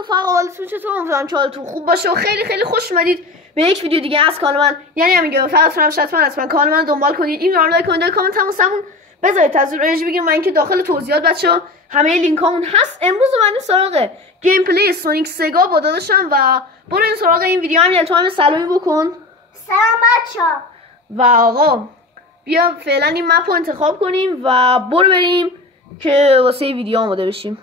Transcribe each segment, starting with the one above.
رفقا، حالتون چطور؟ امیدوارم که حالتون خوب باشه و خیلی خیلی خوش اومدید به یک ویدیو دیگه از کانال من. یعنی همین گیم فقط حتما کانال من دنبال کنید، این ویدیو رو لایک کنید، کامنت هم واسمون بذارید، تزریق انرژی بگیریم. من که داخل توضیحات بچه‌ها همه لینکامون هست. امروز اومدیم سراغ گیم پلی سونیک سگا با داداشم و برو این سراغ این ویدیو. هم تو هم سلامی بکن. سلام بچه‌ها. و آقا بیا فعلا این مپ رو انتخاب کنیم و برو بریم که واسه ویدیو آماده بشیم.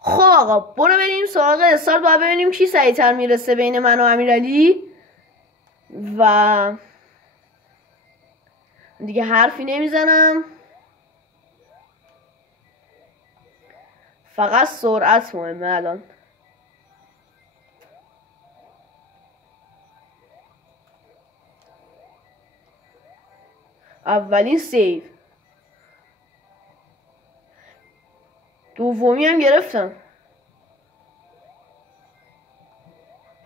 خب آقا برو بریم سراغ استارت و ببینیم کی سریعتر میرسه بین من و امیرعلی. و دیگه حرفی نمیزنم، فقط سرعت مهمه الان. اولین سیو، دومی هم گرفتم.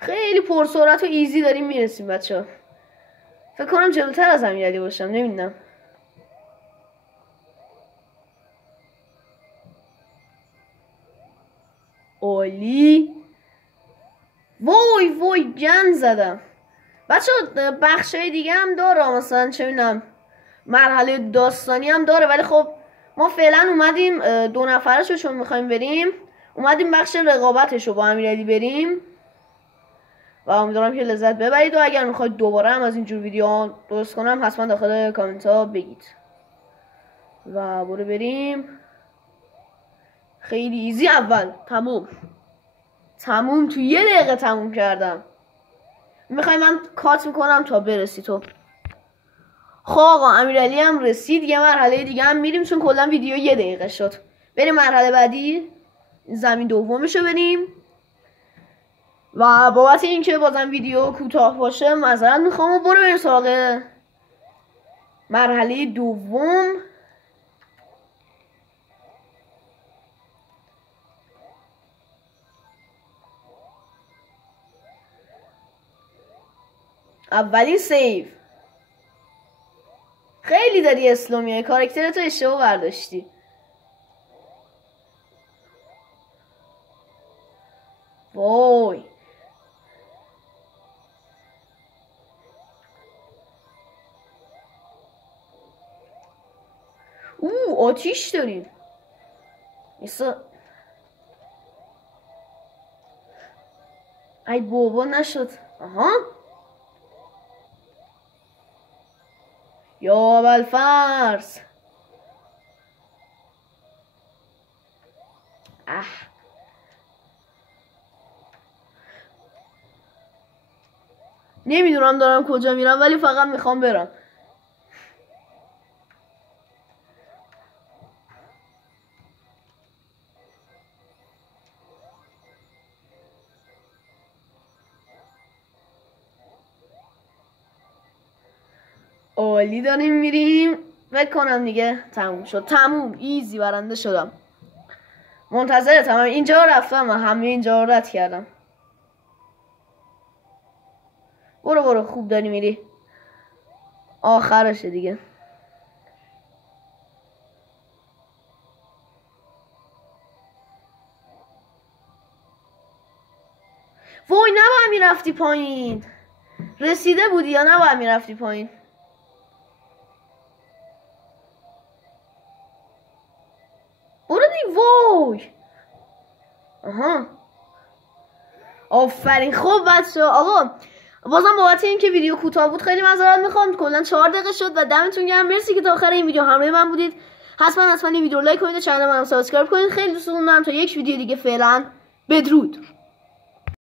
خیلی پرسرعت و ایزی داریم میرسیم بچه ها. فکر کنم جلوتر از امیرعلی باشم، نمیدونم. عالی. وای گند زدم بچه ها. بخشای دیگه هم داره، مثلا چه میدونم مرحله داستانی هم داره، ولی خب ما فعلا اومدیم 2 نفرشو چون میخوایم بریم، اومدیم بخش رقابتشو با امیرعلی بریم و امیدوارم که لذت ببرید. و اگر میخواید دوباره هم از اینجور ویدیو درست کنم حتما داخل کامنت ها بگید. و برو بریم. خیلی ایزی. اول تموم تو 1 دقیقه تموم کردم. میخوای من کات میکنم تا برسی تو. خب آقا امیرعلی هم رسید. یه مرحله دیگه هم میریم چون کلا ویدیو 1 دقیقه شد. بریم مرحله بعدی، زمین دومشو بریم. و بابت اینکه بازم ویدیو کوتاه باشه معذرت میخوام و برو بریم سراغ مرحله دوم. اولین سیو. خیلی داری اسلامیه، کاراکترتو اشتباه برداشتی. وای آتیش داریم. ای بابا نشد. آها یا ابوالفرز. نمیدونم دارم کجا میرم ولی فقط میخوام برم. عالی داریم میریم. فکر کنم دیگه تموم شد. تموم. ایزی برنده شدم. منتظرتم. اینجا رفتم و همه اینجا رو رد کردم. برو خوب داری میری. آخرشه دیگه. وای نباید میرفتی پایین. رسیده بودی یا نباید میرفتی پایین؟ برو دی. وای آها آفرین. خب بچه آقا بازم بابت این که ویدیو کوتاه بود خیلی معذرت میخوام. کلا 4 دقیقه شد و دمتون گرم. مرسی که تا آخر این ویدیو همراه من بودید. حتما این ویدیو رو لایک کنید و چنل منو سابسکرایب کنید. خیلی دوستتون دارم. تا یک ویدیو دیگه فعلا بدرود.